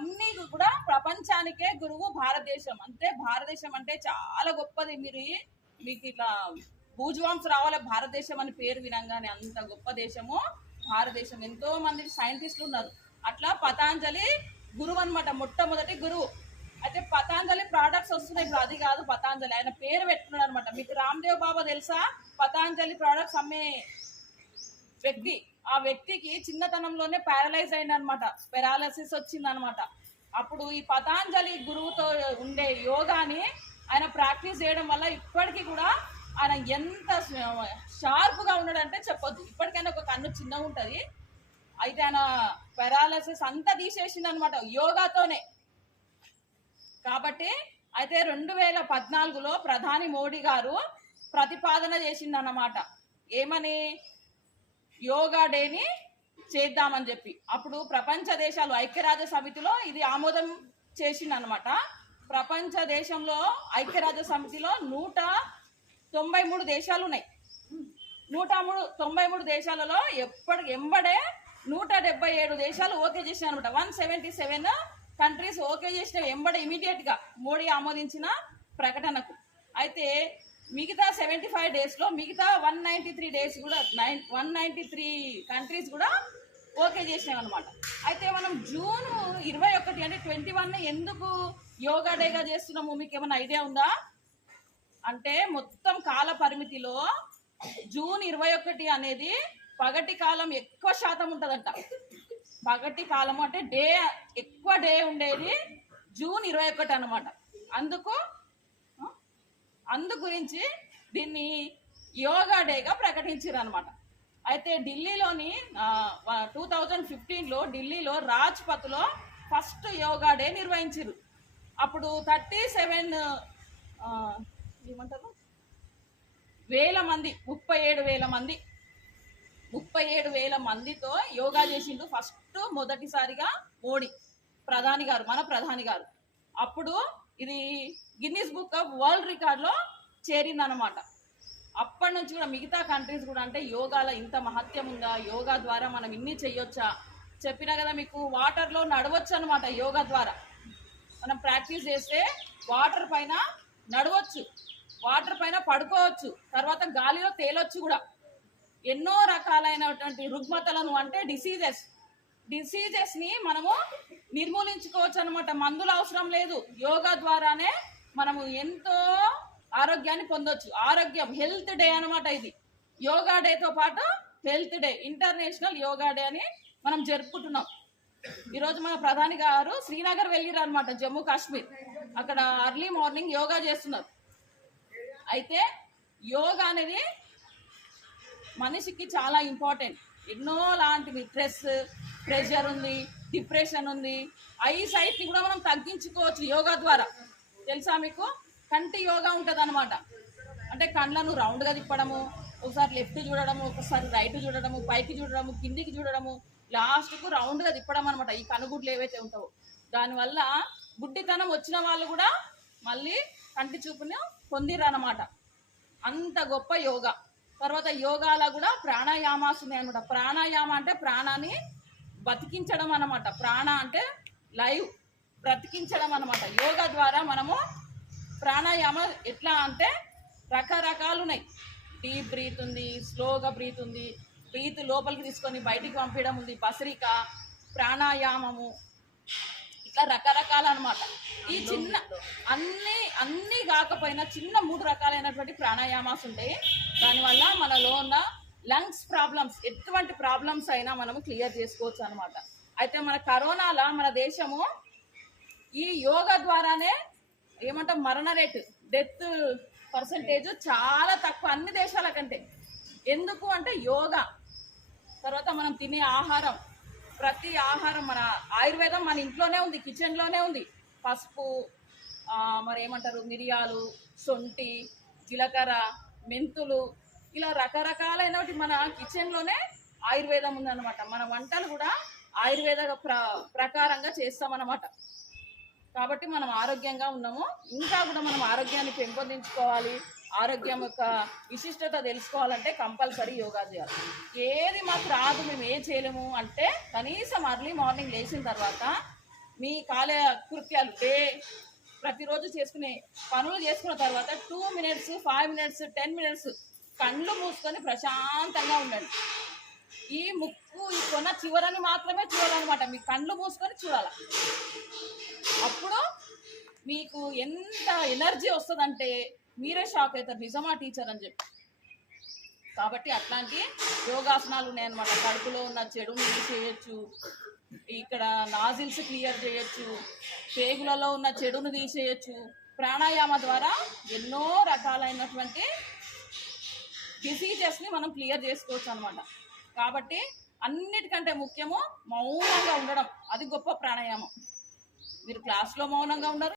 అన్ని కూడా ప్రపంచానికే గురువు భారతదేశం. అంతే భారతదేశం అంటే చాలా గొప్పది. మీకు ఇట్లా భూజ్వాంస రావాలి భారతదేశం అని పేరు వినంగానే, అంత గొప్ప దేశము భారతదేశం. ఎంతో మంది సైంటిస్టులు ఉన్నారు. అట్లా పతాంజలి గురువు అనమాట, మొట్టమొదటి గురువు. అయితే పతాంజలి ప్రోడక్ట్స్ వస్తున్నాయి ఇప్పుడు, అది కాదు పతాంజలి, ఆయన పేరు పెట్టుకున్నాడు అనమాట. మీకు రామ్దేవ్ బాబా తెలుసా? పతాంజలి ప్రోడక్ట్స్ అమ్మే వ్యక్తి. ఆ వ్యక్తికి చిన్నతనంలోనే ప్యారలైజ్ అయింది అనమాట, పెరాలసిస్ వచ్చింది అనమాట. అప్పుడు ఈ పతాంజలి గురువుతో ఉండే యోగాని ఆయన ప్రాక్టీస్ చేయడం వల్ల ఇప్పటికీ కూడా ఆయన ఎంత షార్ప్గా ఉన్నాడంటే చెప్పొద్దు. ఇప్పటికైనా ఒక కన్ను చిన్నగా ఉంటుంది, అయితే ఆయన పెరాలసిస్ అంతా తీసేసింది అనమాట యోగాతోనే. కాబట్టి అయితే 2014లో ప్రధాని మోడీ గారు ప్రతిపాదన చేసిందన్నమాట, ఏమని? యోగా డేని చేద్దామని చెప్పి. అప్పుడు ప్రపంచ దేశాలు ఐక్యరాజ్య సమితిలో ఇది ఆమోదం చేసిందనమాట. ప్రపంచ దేశంలో ఐక్యరాజ్య సమితిలో 193 దేశాలు ఉన్నాయి. 193 దేశాలలో ఎంబడే 177 దేశాలు ఓకే చేసినాయి అనమాట. 177 కంట్రీస్ ఓకే చేసిన ఎంబడే ఇమీడియట్ గా మోడీ ఆమోదించిన ప్రకటనకు. అయితే మిగతా 75 డేస్లో మిగతా 193 డేస్ కూడా 193 కంట్రీస్ కూడా ఓకే చేసినాం అనమాట. అయితే మనం జూన్ 21 అంటే 21 ఎందుకు యోగా డేగా చేస్తున్నాము, మీకు ఏమైనా ఐడియా ఉందా? అంటే మొత్తం కాల పరిమితిలో జూన్ 21 అనేది పగటి కాలం ఎక్కువ శాతం ఉంటుందంట. పగటి కాలం అంటే ఎక్కువ డే ఉండేది జూన్ 21 అనమాట. అందు గురించి దీన్ని యోగా డేగా ప్రకటించారు అనమాట. అయితే ఢిల్లీలోని 2015లో ఢిల్లీలో రాజ్పథ్లో ఫస్ట్ యోగా డే నిర్వహించారు. అప్పుడు 37 వేల మంది, 37,000 మందితో యోగా చేసిండు మొదటిసారిగా మోడీ మన ప్రధాని గారు. అప్పుడు ఇది గిన్నిస్ బుక్ ఆఫ్ వరల్డ్ రికార్డ్లో చేరిందనమాట. అప్పటి నుంచి కూడా మిగతా కంట్రీస్ కూడా అంటే యోగాలో ఇంత మహత్యం ఉందా, యోగా ద్వారా మనం ఇన్ని చెయ్యొచ్చా? చెప్పినా కదా మీకు, వాటర్లో నడవచ్చు అనమాట. యోగా ద్వారా మనం ప్రాక్టీస్ చేస్తే వాటర్ పైన నడవచ్చు, వాటర్ పైన పడుకోవచ్చు, తర్వాత గాలిలో తేలొచ్చు కూడా. ఎన్నో రకాలైనటువంటి రుగ్మతలను అంటే డిసీజెస్ని మనము నిర్మూలించుకోవచ్చు అనమాట. మందులు అవసరం లేదు. యోగా ద్వారానే మనము ఎంతో ఆరోగ్యాన్ని పొందొచ్చు. ఆరోగ్యం హెల్త్ డే అనమాట. ఇది యోగా డేతో పాటు health day, international yoga day అని మనం జరుపుకుంటున్నాం. ఈరోజు మన ప్రధాని గారు శ్రీనగర్ వెళ్ళిరు అనమాట, జమ్మూ కాశ్మీర్. అక్కడ అర్లీ మార్నింగ్ యోగా చేస్తున్నారు. అయితే యోగా అనేది మనిషికి చాలా ఇంపార్టెంట్. ఎన్నో లాంటివి ప్రెషర్ ఉంది, డిప్రెషన్ ఉంది, ఐ సైట్ని కూడా మనం తగ్గించుకోవచ్చు యోగా ద్వారా. తెలుసా మీకు? కంటి యోగా ఉంటుంది అనమాట. అంటే కళ్ళను రౌండ్గా తిప్పడము, ఒకసారి లెఫ్ట్ చూడడము, ఒకసారి రైట్ చూడడము, పైకి చూడడము, కిందికి చూడడము, లాస్ట్కు రౌండ్గా తిప్పడం అనమాట. ఈ కనుగుడ్లు ఏవైతే ఉంటావో దానివల్ల గుడ్డితనం వచ్చిన వాళ్ళు కూడా మళ్ళీ కంటి చూపుని పొందిరు అనమాట. అంత గొప్ప యోగా. తర్వాత యోగాలో కూడా ప్రాణాయామాస్ ఉన్నాయి అనమాట. ప్రాణాయామ అంటే ప్రాణాన్ని బతికించడం అనమాట. ప్రాణ అంటే లైవ్, బ్రతికించడం అనమాట. యోగా ద్వారా మనము ప్రాణాయామ ఎట్లా అంటే రకరకాలు ఉన్నాయి. డీప్ బ్రీత్ ఉంది, స్లోగా బ్రీత్ ఉంది, బ్రీత్ లోపలికి తీసుకొని బయటికి పంపించడం ఉంది, భస్త్రిక, ప్రాణాయామము, ఇట్లా రకరకాలు అనమాట. ఈ చిన్న అన్నీ కాకపోయినా చిన్న 3 రకాలైనటువంటి ప్రాణాయామాస్ ఉంటాయి. దానివల్ల మనలో ఉన్న లంగ్స్ ప్రాబ్లమ్స్, ఎటువంటి ప్రాబ్లమ్స్ అయినా మనము క్లియర్ చేసుకోవచ్చు అనమాట. అయితే మన కరోనాలో మన దేశము ఈ యోగా ద్వారానే ఏమంటాం, మరణ రేటు, డెత్ పర్సంటేజ్ చాలా తక్కువ అన్ని దేశాల కంటే. ఎందుకు అంటే యోగా. తర్వాత మనం తినే ఆహారం, ప్రతి ఆహారం, మన ఆయుర్వేదం మన ఇంట్లోనే ఉంది, కిచెన్లోనే ఉంది. పసుపు, మరి ఏమంటారు, మిరియాలు, శొంఠి, జీలకర్ర, మెంతులు, ఇలా రకరకాలైనవి మన కిచెన్లోనే ఆయుర్వేదం ఉందన్నమాట. మన వంటలు కూడా ఆయుర్వేద ప్రకారంగా చేస్తామన్నమాట. కాబట్టి మనం ఆరోగ్యంగా ఉన్నాము. ఇంకా కూడా మనం ఆరోగ్యాన్ని పెంపొందించుకోవాలి. ఆరోగ్యం యొక్క విశిష్టత తెలుసుకోవాలంటే కంపల్సరీ యోగా చేయాలి. ఏది మాకు రాదు, మేము ఏం చేయలేము అంటే కనీసం అర్లీ మార్నింగ్ లేచిన తర్వాత మీ కృత్యాలు ప్రతిరోజు చేసుకునే పనులు చేసుకున్న తర్వాత 2 మినిట్స్ 5 మినిట్స్ 10 మినిట్స్ కళ్ళు మూసుకొని ప్రశాంతంగా ఉండండి. ఈ ముక్కు ఈ కొన చివరని మాత్రమే చూడాలన్నమాట. మీ కళ్ళు మూసుకొని చూడాలి. అప్పుడు మీకు ఎంత ఎనర్జీ వస్తుందంటే మీరే షాక్ అవుతారు, నిజమా టీచర్ అని చెప్పి. కాబట్టి అట్లాంటి యోగాసనాలు ఉన్నాయన్నమాట. కడుపులో ఉన్న చెడుని తీసేయచ్చు, ఇక్కడ నాజిల్స్ క్లియర్ చేయొచ్చు, పేగులలో ఉన్న చెడును తీసేయచ్చు. ప్రాణాయామ ద్వారా ఎన్నో రకాలైనటువంటి డిసీజెస్ని మనం క్లియర్ చేసుకోవచ్చు అనమాట. కాబట్టి అన్నిటికంటే ముఖ్యము మౌనంగా ఉండడం, అది గొప్ప ప్రాణాయామం. మీరు క్లాస్లో మౌనంగా ఉండరు,